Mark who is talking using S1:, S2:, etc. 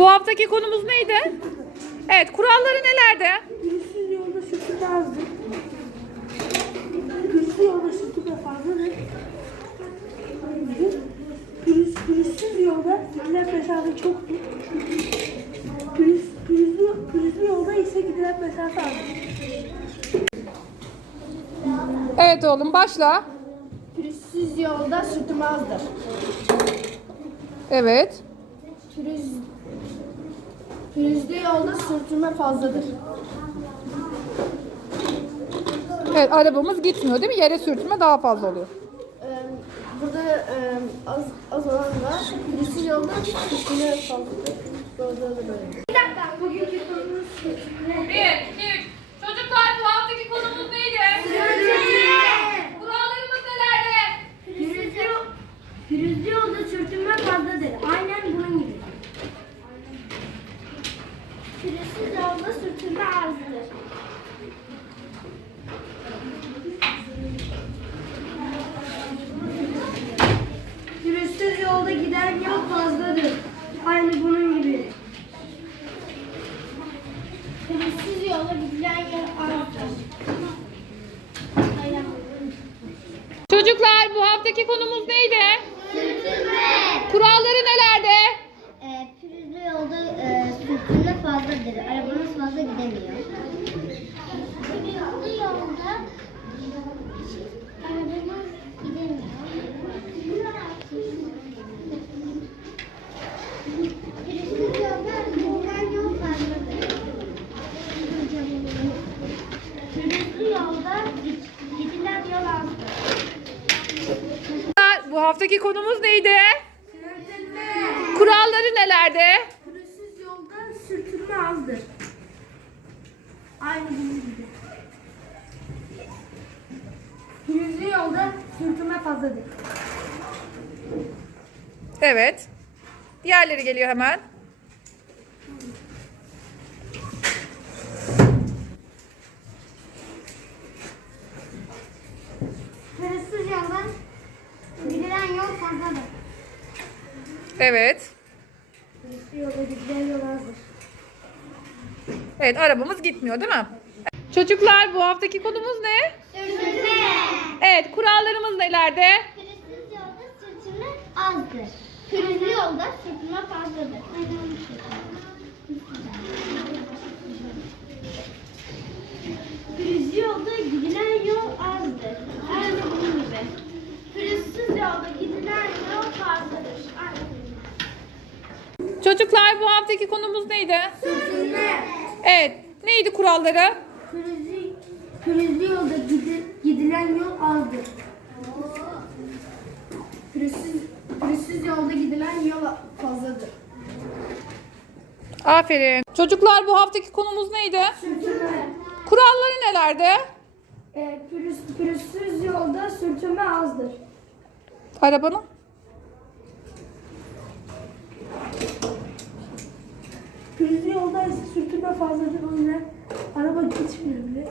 S1: Bu haftaki konumuz neydi? Evet, kuralları nelerdi?
S2: Pürüzsüz yolda sürtünme azdır. Pürüzlü yolda sürtünme fazladır. Pürüz, pürüzsüz yolda gidilen mesafe çoktur. Pürüz, pürüzlü, pürüzlü yolda ise gidilen mesafe azdır.
S1: Evet oğlum, başla.
S3: Pürüzsüz yolda sürtünme azdır.
S1: Evet.
S3: Pürüz, pürüzlü yolda sürtünme fazladır.
S1: Evet, arabamız gitmiyor değil mi? Yere sürtünme daha fazla oluyor.
S3: Ee, burada e, az, az olan da pürüzsüz yolda sürtünme fazladır. Yolda da böyle.
S2: Bir dakika, bugünkü konumuz sürtünme.
S1: Bir, iki, üç. Çocuklar bu haftaki konumuz neydi? Kurallarımız nelerdi?
S2: Pürüzlü, pürüzlü yolda sürtünme fazladır. Aynen bunun gibi. Pürüzsüz yolda sürtünme azdır. Pürüzsüz yolda giden yol fazladır. Aynı bunun gibi. Pürüzsüz yolda gidilen yol azdır. Aynen.
S1: Çocuklar bu haftaki konumuz neydi? Kuralları nelerdi?
S4: E, pürüzlü yolda e, sürtünme fazladır. Arabanız fazla gidemiyor. Pürüzlü yolda arabanız gidemiyor. Pürüzsüz yolda gidilen yol fazladır. Pürüzlü yolda gidilen yol azdır.
S1: Çocuklar, Bu haftaki konumuz neydi? Kuralları nelerdi?
S2: Pürüzsüz yolda sürtünme azdır. Aynı bunun gibi. Pürüzlü yolda sürtünme fazladır.
S1: Evet. Diğerleri geliyor hemen.
S4: Pürüzsüz yoldan gidilen yol fazladır.
S1: Evet. Evet arabamız gitmiyor değil mi? Çocuklar bu haftaki konumuz ne?
S4: Sürtünme.
S1: Evet kurallarımız nelerdi?
S4: Pürüzsüz yolda sürtünme azdır. Pürüzlü yolda sürtünme fazladır.
S2: Pürüzlü yolda gidilen yol azdır. Aynı bunun gibi. Pürüzsüz yolda gidilen yol fazladır. Aynı bunun gibi.
S1: Çocuklar bu haftaki konumuz neydi?
S2: Sürtünme.
S1: Evet. Neydi kuralları?
S2: Pürüzlü, pürüzlü yolda gidi, gidilen yol azdır.
S3: Pürüzsüz, pürüzsüz yolda gidilen yol fazladır.
S1: Aferin. Çocuklar bu haftaki konumuz neydi?
S2: Sürtünme.
S1: Kuralları nelerdi?
S2: E, pürüz, pürüzsüz yolda sürtünme azdır.
S1: Arabanın?
S2: Pürüzlü yolda sürtünme fazladır. O yüzden araba geçmiyor bile.